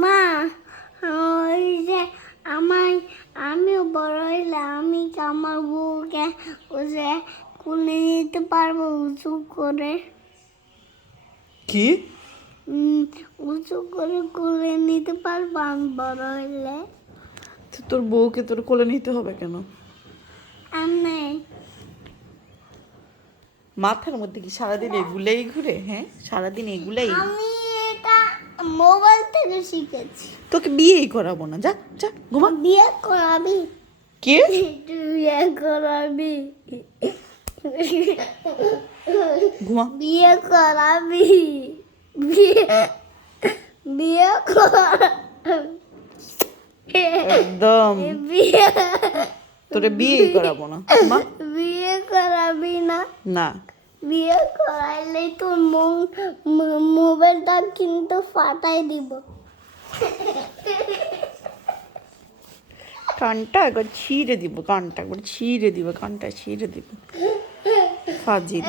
মা ওই যে আমার আমিও বড় হইলে আমি আমার বউকে ওই যে কুলে নিতে পারব উঁচু করে? কি? উঁচু করে কুলে নিতে পারব আমি বড় হইলে? তোর বউকে তোর কোলে নিতে হবে কেন? আমি মাথার মধ্যে কি সারাদিন এগুলাই ঘুরে হ্যাঁ? সারাদিন এগুলাই? মোবাইল থেকে শিখেছি। তোকে বিয়েই করাবো না যা যা ঘুমা। বিয়ে করাবি? কে? বিয়ে করাবি? ঘুমা। বিয়ে করাবি? বিয়ে বিয়ে করাবি? একদম। বিয়ে। তোরে বিয়েই করাবো না বিয়ে করাবি না? না। বিয়ে করাইলে তোর মো- মো- মোবাইলটা কিন্তু ফাটাই দিব। কানটা একবার ছিঁড়ে দিব কানটা একবার ছিঁড়ে দিব কানটা ছিঁড়ে দিব। ফাজিল।